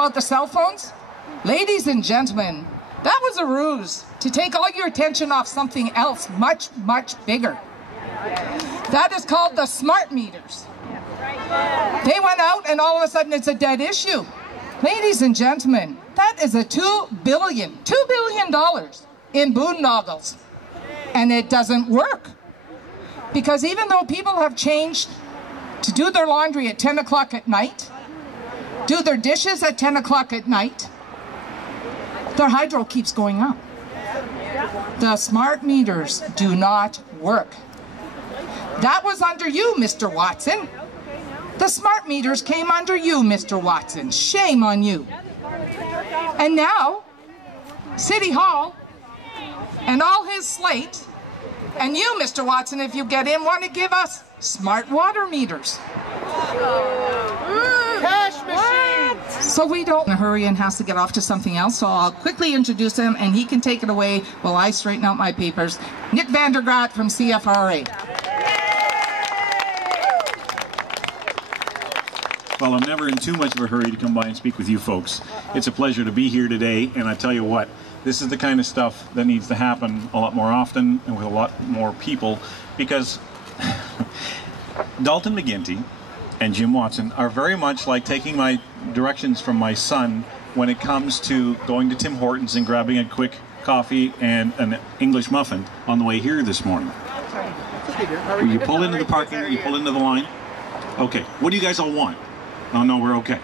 about the cell phones? Ladies and gentlemen, that was a ruse to take all your attention off something else much, much bigger. That is called the smart meters. They went out and all of a sudden it's a dead issue. Ladies and gentlemen, that is a $2 billion in Bonndoogles. And it doesn't work. Because even though people have changed to do their laundry at 10 o'clock at night, do their dishes at 10 o'clock at night, their hydro keeps going up. The smart meters do not work. That was under you, Mr. Watson. The smart meters came under you, Mr. Watson. Shame on you. And now, City Hall and all his slate, and you, Mr. Watson, if you get in, want to give us smart water meters. Cash machines! So we don't in a hurry and has to get off to something else, so I'll quickly introduce him and he can take it away while I straighten out my papers. Nick Vandergraat from CFRA. Well, I'm never in too much of a hurry to come by and speak with you folks. It's a pleasure to be here today, and I tell you what, this is the kind of stuff that needs to happen a lot more often and with a lot more people, because Dalton McGuinty and Jim Watson are very much like taking my directions from my son when it comes to going to Tim Hortons and grabbing a quick coffee and an English muffin on the way here this morning. You pull into the parking, you pull into the line. Okay, what do you guys all want? Oh no, we're okay.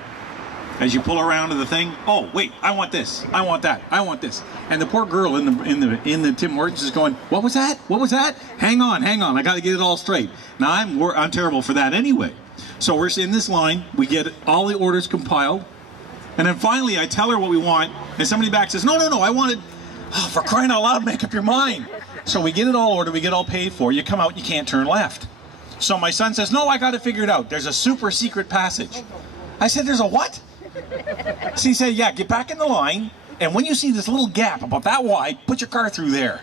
As you pull around to the thing, oh wait, I want this, I want that, I want this, and the poor girl in the Tim Hortons is going, what was that? What was that? Hang on, I got to get it all straight. Now I'm terrible for that anyway. So we're in this line, we get all the orders compiled, and then finally I tell her what we want, and somebody back says, no, I wanted, oh, for crying out loud, make up your mind. So we get it all ordered, we get all paid for. You come out, you can't turn left. So my son says, no, I got it figured out. There's a super secret passage. I said, there's a what? So he said, yeah, get back in the line, and when you see this little gap about that wide, put your car through there.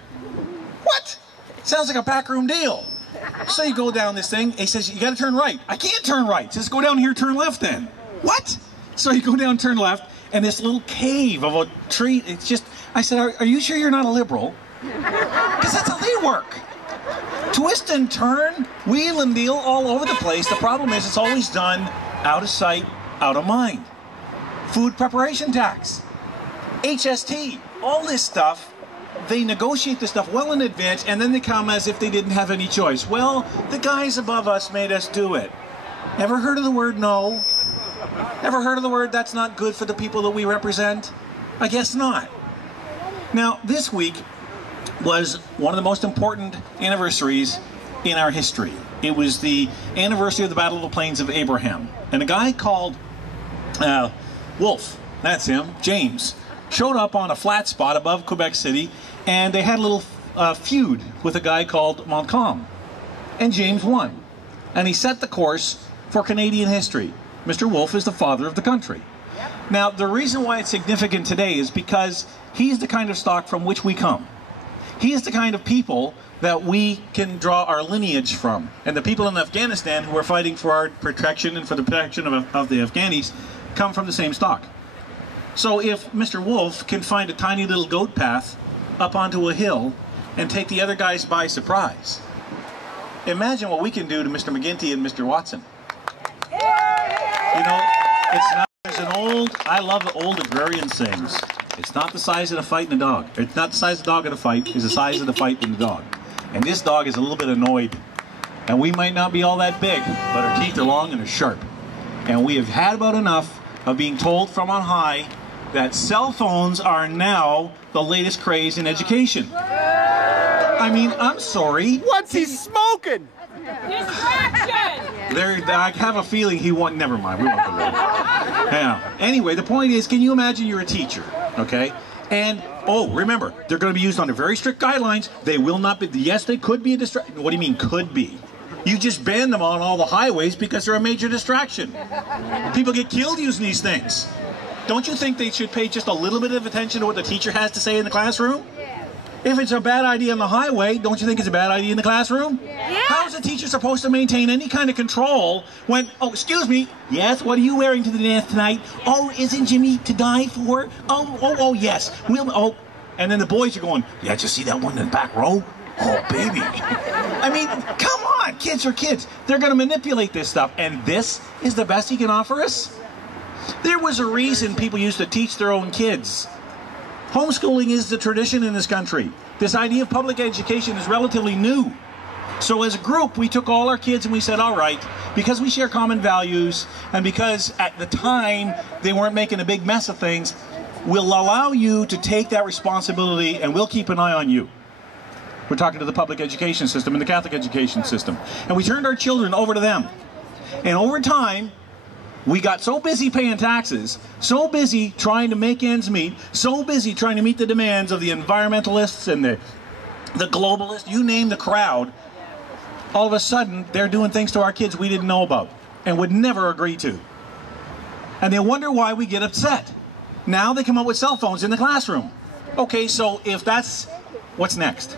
What? Sounds like a backroom deal. So you go down this thing, he says, you got to turn right. I can't turn right. He says, go down here, turn left then. What? So you go down, turn left, and this little cave of a tree, it's just, I said, are you sure you're not a liberal? Because that's how they work. Twist and turn, wheel and deal all over the place. The problem is it's always done out of sight, out of mind. Food preparation tax, HST, all this stuff, they negotiate this stuff well in advance and then they come as if they didn't have any choice. Well, the guys above us made us do it. Ever heard of the word no? Ever heard of the word that's not good for the people that we represent? I guess not. Now, this week was one of the most important anniversaries in our history. It was the anniversary of the Battle of the Plains of Abraham. And a guy called Wolfe, that's him, James, showed up on a flat spot above Quebec City, and they had a little feud with a guy called Montcalm. And James won. And he set the course for Canadian history. Mr. Wolfe is the father of the country. Now, the reason why it's significant today is because he's the kind of stock from which we come. He is the kind of people that we can draw our lineage from. And the people in Afghanistan who are fighting for our protection and for the protection of the Afghanis come from the same stock. So if Mr. Wolfe can find a tiny little goat path up onto a hill and take the other guys by surprise, imagine what we can do to Mr. McGuinty and Mr. Watson. You know, it's not, there's an old, I love the old agrarian sayings. It's not the size of the fight in a dog. It's not the size of the dog in a fight, it's the size of the fight in the dog. And this dog is a little bit annoyed. And we might not be all that big, but our teeth are long and they're sharp. And we have had about enough of being told from on high that cell phones are now the latest craze in education. I mean, I'm sorry. What's he smoking? Distraction! I have a feeling he won't, never mind, we won't go there. Yeah. Anyway, the point is, can you imagine you're a teacher, okay? And, oh, remember, they're going to be used under very strict guidelines. They will not be, yes, they could be a distraction. What do you mean, could be? You just ban them on all the highways because they're a major distraction. People get killed using these things. Don't you think they should pay just a little bit of attention to what the teacher has to say in the classroom? If it's a bad idea on the highway, don't you think it's a bad idea in the classroom? Yeah. How is a teacher supposed to maintain any kind of control when, oh, excuse me, yes, what are you wearing to the dance tonight? Oh, isn't Jimmy to die for? Oh, yes. And then the boys are going, yeah, did you see that one in the back row? Oh, baby. I mean, come on, kids are kids. They're going to manipulate this stuff, and this is the best he can offer us? There was a reason people used to teach their own kids. Homeschooling is the tradition in this country. This idea of public education is relatively new. So as a group, we took all our kids and we said, all right, because we share common values and because at the time they weren't making a big mess of things, we'll allow you to take that responsibility and we'll keep an eye on you. We're talking to the public education system and the Catholic education system. And we turned our children over to them. And over time, we got so busy paying taxes, so busy trying to make ends meet, so busy trying to meet the demands of the environmentalists and the globalists, you name the crowd, all of a sudden they're doing things to our kids we didn't know about and would never agree to. And they wonder why we get upset. Now they come up with cell phones in the classroom. Okay, so if that's what's next?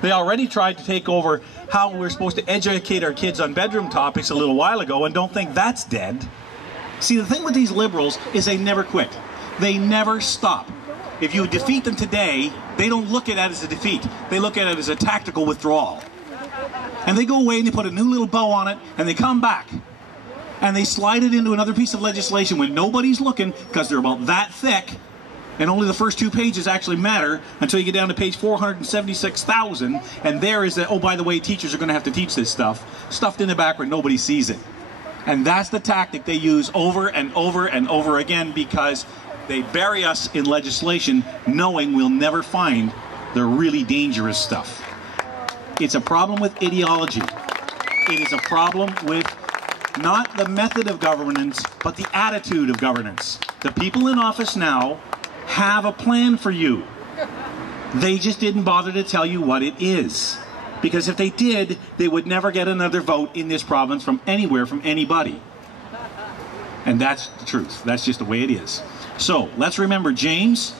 They already tried to take over how we're supposed to educate our kids on bedroom topics a little while ago and don't think that's dead. See, the thing with these liberals is they never quit. They never stop. If you defeat them today, they don't look at it as a defeat. They look at it as a tactical withdrawal. And they go away and they put a new little bow on it and they come back. And they slide it into another piece of legislation when nobody's looking because they're about that thick. And only the first 2 pages actually matter until you get down to page 476,000. And there is that, oh, by the way, teachers are going to have to teach this stuff, stuffed in the back where nobody sees it. And that's the tactic they use over and over and over again because they bury us in legislation knowing we'll never find the really dangerous stuff. It's a problem with ideology. It is a problem with not the method of governance, but the attitude of governance. The people in office now have a plan for you. They just didn't bother to tell you what it is. Because if they did, they would never get another vote in this province from anywhere, from anybody. And that's the truth. That's just the way it is. So, let's remember James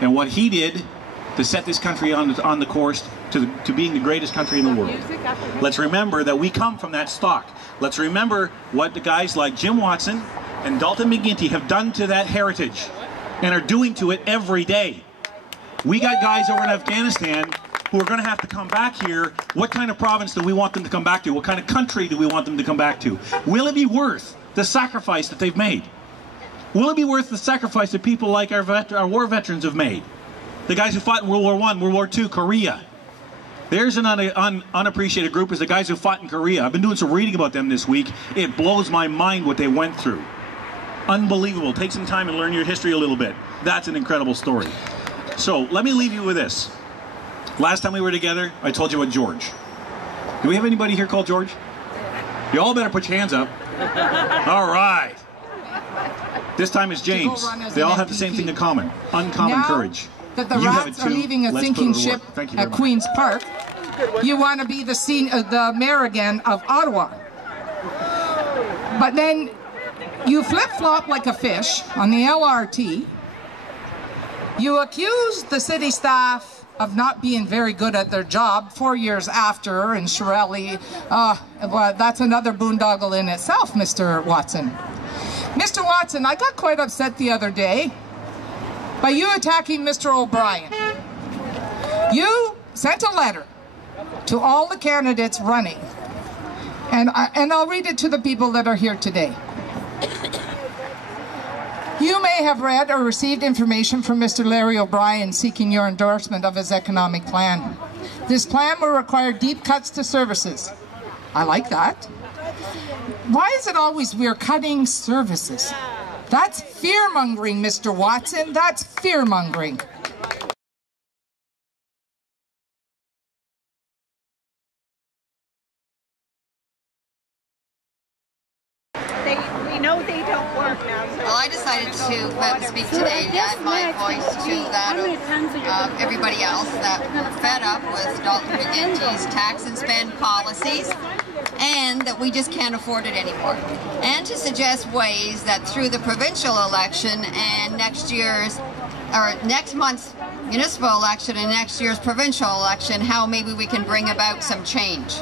and what he did to set this country on the course to being the greatest country in the world. Let's remember that we come from that stock. Let's remember what the guys like Jim Watson and Dalton McGuinty have done to that heritage and are doing to it every day. We got guys over in Afghanistan who are going to have to come back here. What kind of province do we want them to come back to? What kind of country do we want them to come back to? Will it be worth the sacrifice that they've made? Will it be worth the sacrifice that people like our war veterans have made? The guys who fought in World War I, World War II, Korea. There's an unappreciated group, is the guys who fought in Korea. I've been doing some reading about them this week. It blows my mind what they went through. Unbelievable. Take some time and learn your history a little bit. That's an incredible story. So, let me leave you with this. Last time we were together, I told you about George. Do we have anybody here called George? You all better put your hands up. All right. This time it's James. They all have the same thing in common. Uncommon courage. That the Rats are leaving a sinking ship at Queen's Park, you want to be the mayor again of Ottawa. But then you flip-flop like a fish on the LRT. You accuse the city staff of not being very good at their job 4 years after, and Shirley, well, that's another boondoggle in itself, Mr. Watson. Mr. Watson, I got quite upset the other day by you attacking Mr. O'Brien. You sent a letter to all the candidates running, and I'll read it to the people that are here today. You may have read or received information from Mr. Larry O'Brien seeking your endorsement of his economic plan. This plan will require deep cuts to services. I like that. Why is it always we're cutting services? That's fear-mongering, Mr. Watson. That's fear-mongering. We know they don't work now. Well, I decided to speak today to add my voice to that of everybody else that we're fed up with Dalton McGuinty's tax and spend policies, and that we just can't afford it anymore. And to suggest ways that through the provincial election and next month's municipal election and next year's provincial election, how maybe we can bring about some change.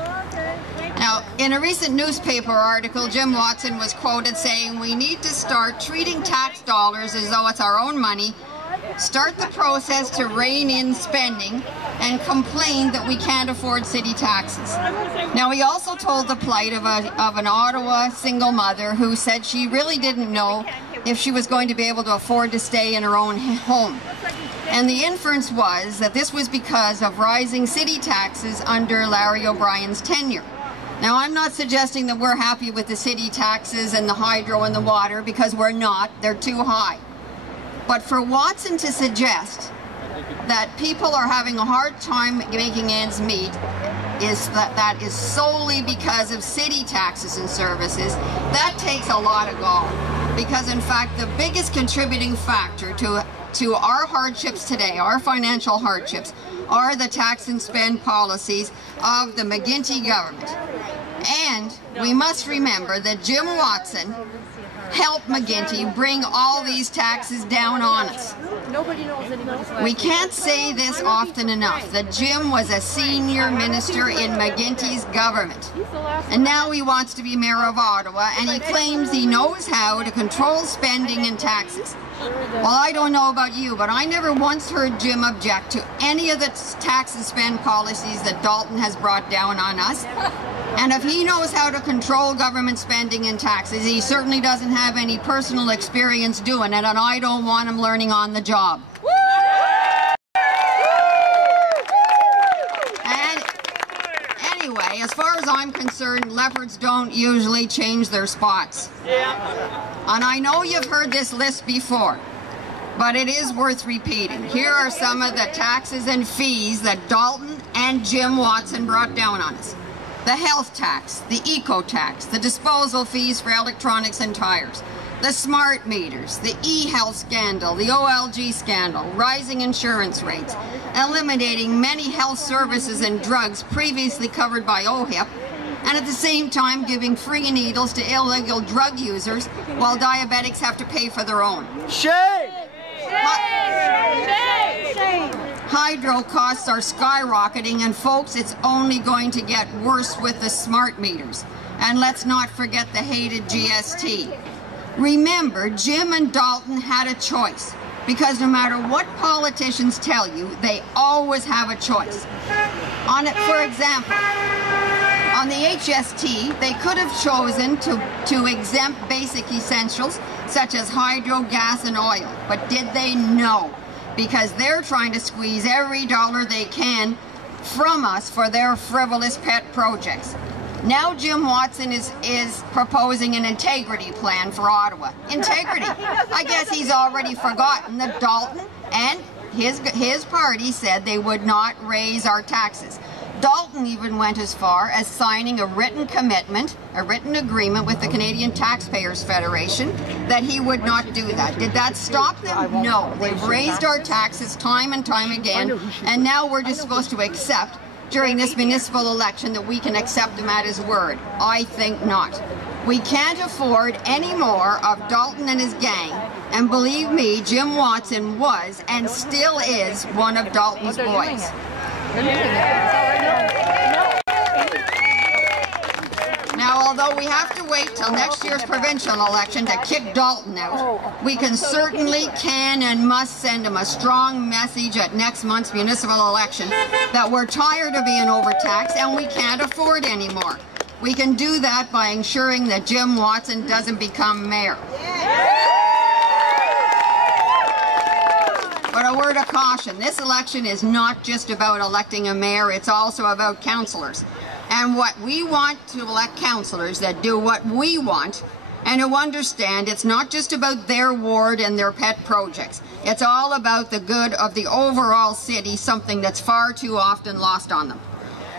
Now, in a recent newspaper article, Jim Watson was quoted saying, "We need to start treating tax dollars as though it's our own money, start the process to rein in spending, and complain that we can't afford city taxes." Now, he also told the plight of an Ottawa single mother who said she really didn't know if she was going to be able to afford to stay in her own home. And the inference was that this was because of rising city taxes under Larry O'Brien's tenure. Now, I'm not suggesting that we're happy with the city taxes and the hydro and the water, because we're not. They're too high. But for Watson to suggest that people are having a hard time making ends meet, that is solely because of city taxes and services, that takes a lot of gall. Because in fact, the biggest contributing factor to our hardships today, our financial hardships, are the tax and spend policies of the McGuinty government. And we must remember that Jim Watson helped McGuinty bring all these taxes down on us. We can't say this often enough, that Jim was a senior minister in McGuinty's government. And now he wants to be mayor of Ottawa, and he claims he knows how to control spending and taxes. Well, I don't know about you, but I never once heard Jim object to any of the tax and spend policies that Dalton has brought down on us. And if he knows how to control government spending and taxes, he certainly doesn't have any personal experience doing it, and I don't want him learning on the job. And anyway, as far as I'm concerned, leopards don't usually change their spots. And I know you've heard this list before, but it is worth repeating. Here are some of the taxes and fees that Dalton and Jim Watson brought down on us. The health tax, the eco tax, the disposal fees for electronics and tires, the smart meters, the e-health scandal, the OLG scandal, rising insurance rates, eliminating many health services and drugs previously covered by OHIP, and at the same time giving free needles to illegal drug users while diabetics have to pay for their own. Shame! Hydro costs are skyrocketing, and folks, it's only going to get worse with the smart meters. And let's not forget the hated GST. Remember, Jim and Dalton had a choice, because no matter what politicians tell you, they always have a choice. For example, on the HST, they could have chosen to exempt basic essentials such as hydro, gas, and oil. But did they? No. Because they're trying to squeeze every dollar they can from us for their frivolous pet projects. Now Jim Watson is proposing an integrity plan for Ottawa. Integrity. I guess he's already forgotten that Dalton and his party said they would not raise our taxes. Dalton even went as far as signing a written commitment, a written agreement with the Canadian Taxpayers Federation that he would not do that. Did that stop them? No. They've raised our taxes time and time again, and now we're just supposed to accept during this municipal election that we can accept him at his word. I think not. We can't afford any more of Dalton and his gang, and believe me, Jim Watson was and still is one of Dalton's boys. Now, although we have to wait till next year's provincial election to kick Dalton out, we can and must send him a strong message at next month's municipal election that we're tired of being overtaxed and we can't afford anymore. We can do that by ensuring that Jim Watson doesn't become mayor. But a word of caution, this election is not just about electing a mayor, it's also about councillors. And what we want to elect councillors that do what we want and who understand it's not just about their ward and their pet projects. It's all about the good of the overall city, something that's far too often lost on them.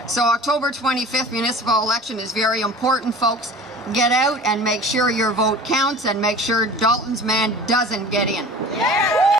So October 25th municipal election is very important, folks. Get out and make sure your vote counts and make sure Dalton's man doesn't get in. Yeah.